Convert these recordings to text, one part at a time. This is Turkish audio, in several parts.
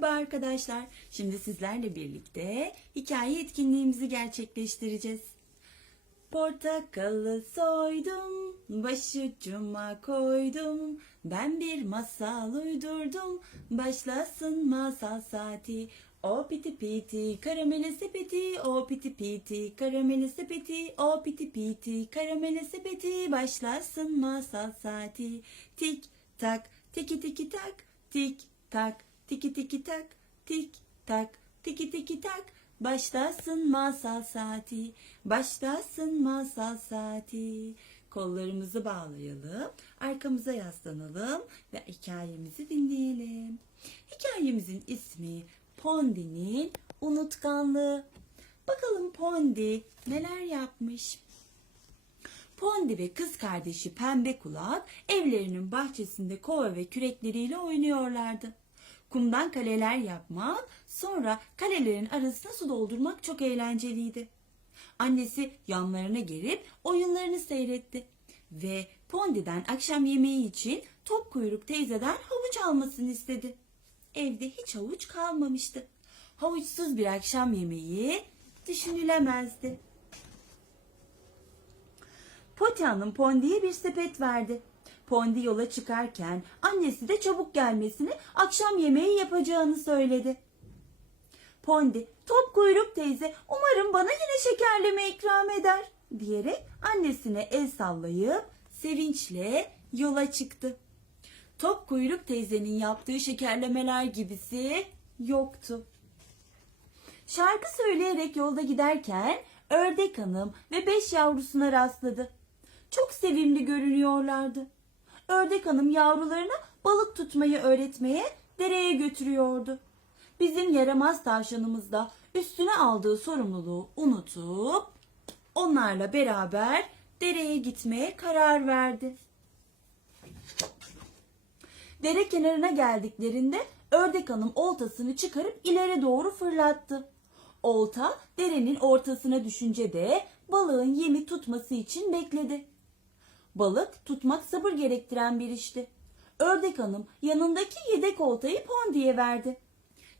Merhaba arkadaşlar. Şimdi sizlerle birlikte hikaye etkinliğimizi gerçekleştireceğiz. Portakalı soydum, başucuma koydum. Ben bir masal uydurdum, başlasın masal saati. O piti piti, karamele sepeti, o piti piti, karamele sepeti, o piti piti, karamele sepeti, başlasın masal saati. Tik tak, tiki tiki tak, tik tak, tiki tiki tak, tik tak, tiki tiki tak. Başlasın masal saati, başlasın masal saati. Kollarımızı bağlayalım, arkamıza yaslanalım ve hikayemizi dinleyelim. Hikayemizin ismi Pondi'nin unutkanlığı. Bakalım Pondi neler yapmış? Pondi ve kız kardeşi Pembe Kulak evlerinin bahçesinde kova ve kürekleriyle oynuyorlardı. Kumdan kaleler yapmak, sonra kalelerin arasına su doldurmak çok eğlenceliydi. Annesi yanlarına gelip oyunlarını seyretti ve Pondi'den akşam yemeği için top kuyruk teyzeden havuç almasını istedi. Evde hiç havuç kalmamıştı. Havuçsuz bir akşam yemeği düşünülemezdi. Poti Hanım Pondi'ye bir sepet verdi. Pondi yola çıkarken annesi de çabuk gelmesini, akşam yemeği yapacağını söyledi. Pondi, top kuyruk teyze umarım bana yine şekerleme ikram eder diyerek annesine el sallayıp sevinçle yola çıktı. Top kuyruk teyzenin yaptığı şekerlemeler gibisi yoktu. Şarkı söyleyerek yolda giderken ördek hanım ve beş yavrusuna rastladı. Çok sevimli görünüyorlardı. Ördek hanım yavrularına balık tutmayı öğretmeye dereye götürüyordu. Bizim yaramaz tavşanımız da üstüne aldığı sorumluluğu unutup onlarla beraber dereye gitmeye karar verdi. Dere kenarına geldiklerinde ördek hanım oltasını çıkarıp ileri doğru fırlattı. Olta derenin ortasına düşünce de balığın yemi tutması için bekledi. Balık tutmak sabır gerektiren bir işti. Ördek hanım yanındaki yedek oltayı Pondi'ye verdi.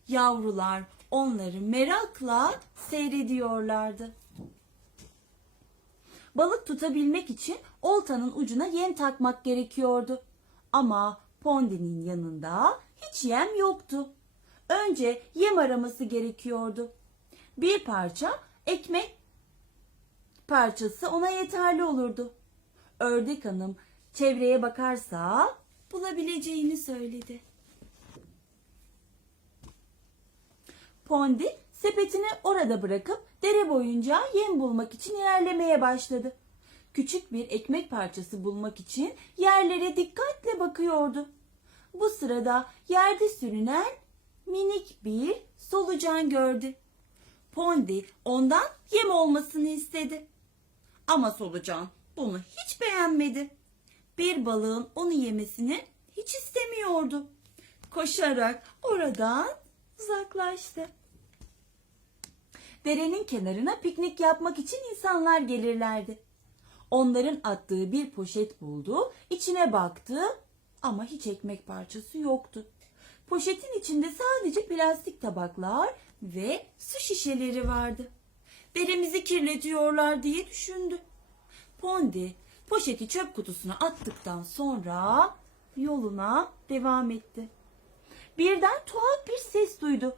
Yavrular onları merakla seyrediyorlardı. Balık tutabilmek için oltanın ucuna yem takmak gerekiyordu. Ama Pondi'nin yanında hiç yem yoktu. Önce yem araması gerekiyordu. Bir parça ekmek parçası ona yeterli olurdu. Ördek hanım çevreye bakarsa bulabileceğini söyledi. Pondi sepetini orada bırakıp dere boyunca yem bulmak için ilerlemeye başladı. Küçük bir ekmek parçası bulmak için yerlere dikkatle bakıyordu. Bu sırada yerde sürünen minik bir solucan gördü. Pondi ondan yem olmasını istedi. Ama solucan bunu hiç beğenmedi. Bir balığın onu yemesini hiç istemiyordu. Koşarak oradan uzaklaştı. Derenin kenarına piknik yapmak için insanlar gelirlerdi. Onların attığı bir poşet buldu, içine baktı ama hiç ekmek parçası yoktu. Poşetin içinde sadece plastik tabaklar ve su şişeleri vardı. Deremizi kirletiyorlar diye düşündü. Pondi poşeti çöp kutusuna attıktan sonra yoluna devam etti. Birden tuhaf bir ses duydu.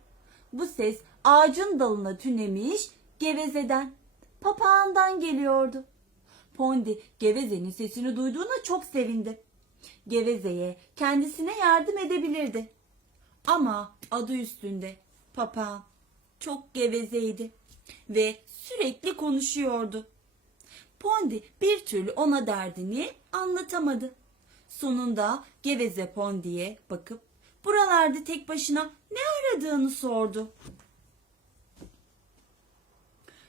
Bu ses ağacın dalına tünemiş gevezeden, papağandan geliyordu. Pondi gevezenin sesini duyduğuna çok sevindi. Gevezeye kendisine yardım edebilirdi. Ama adı üstünde papağan çok gevezeydi ve sürekli konuşuyordu. Pondi bir türlü ona derdini anlatamadı. Sonunda geveze Pondi'ye bakıp buralarda tek başına ne aradığını sordu.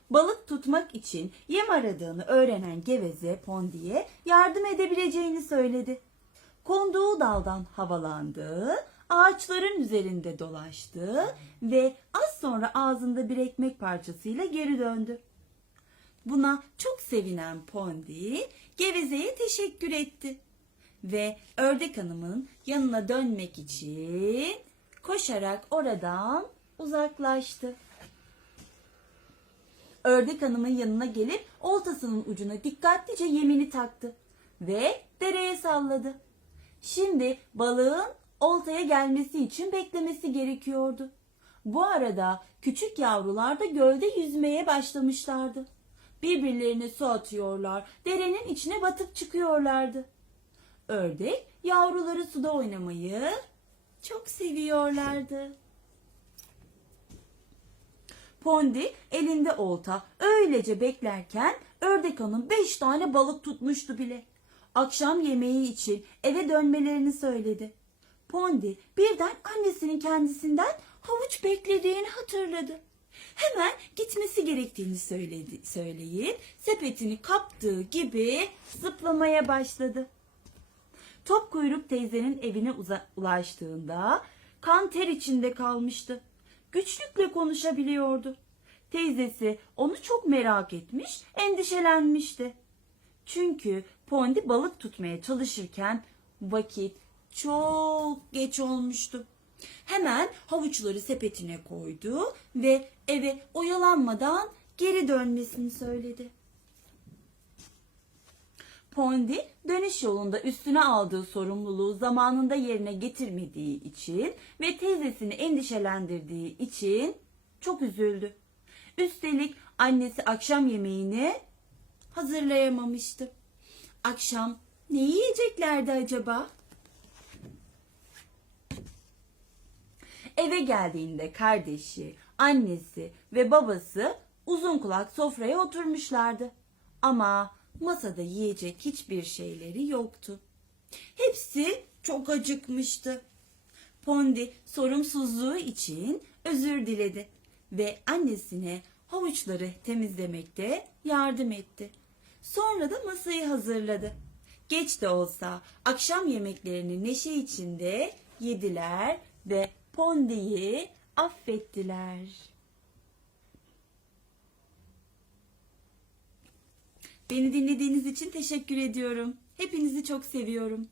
Balık tutmak için yem aradığını öğrenen geveze Pondi'ye yardım edebileceğini söyledi. Konduğu daldan havalandı, ağaçların üzerinde dolaştı ve az sonra ağzında bir ekmek parçasıyla geri döndü. Buna çok sevinen Pondi gevezeye teşekkür etti ve ördek hanımın yanına dönmek için koşarak oradan uzaklaştı. Ördek hanımın yanına gelip oltasının ucuna dikkatlice yemini taktı ve dereye salladı. Şimdi balığın oltaya gelmesi için beklemesi gerekiyordu. Bu arada küçük yavrular da gölde yüzmeye başlamışlardı. Birbirlerine su atıyorlar, derenin içine batıp çıkıyorlardı. Ördek yavruları suda oynamayı çok seviyorlardı. Pondi elinde olta öylece beklerken ördek hanım beş tane balık tutmuştu bile. Akşam yemeği için eve dönmelerini söyledi. Pondi birden annesinin kendisinden havuç beklediğini hatırladı. Hemen gitmesi gerektiğini söyledi, söyleyip sepetini kaptığı gibi zıplamaya başladı. Top kuyruk teyzenin evine ulaştığında kan ter içinde kalmıştı. Güçlükle konuşabiliyordu. Teyzesi onu çok merak etmiş, endişelenmişti. Çünkü Pondi balık tutmaya çalışırken vakit çok geç olmuştu. Hemen havuçları sepetine koydu ve eve oyalanmadan geri dönmesini söyledi. Pondi dönüş yolunda üstüne aldığı sorumluluğu zamanında yerine getirmediği için ve teyzesini endişelendirdiği için çok üzüldü. Üstelik annesi akşam yemeğini hazırlayamamıştı. Akşam ne yiyeceklerdi acaba? Eve geldiğinde kardeşi, annesi ve babası uzun kulak sofraya oturmuşlardı. Ama masada yiyecek hiçbir şeyleri yoktu. Hepsi çok acıkmıştı. Pondi sorumsuzluğu için özür diledi ve annesine havuçları temizlemekte yardım etti. Sonra da masayı hazırladı. Geç de olsa akşam yemeklerini neşe içinde yediler ve Pondi'yi affettiler. Beni dinlediğiniz için teşekkür ediyorum. Hepinizi çok seviyorum.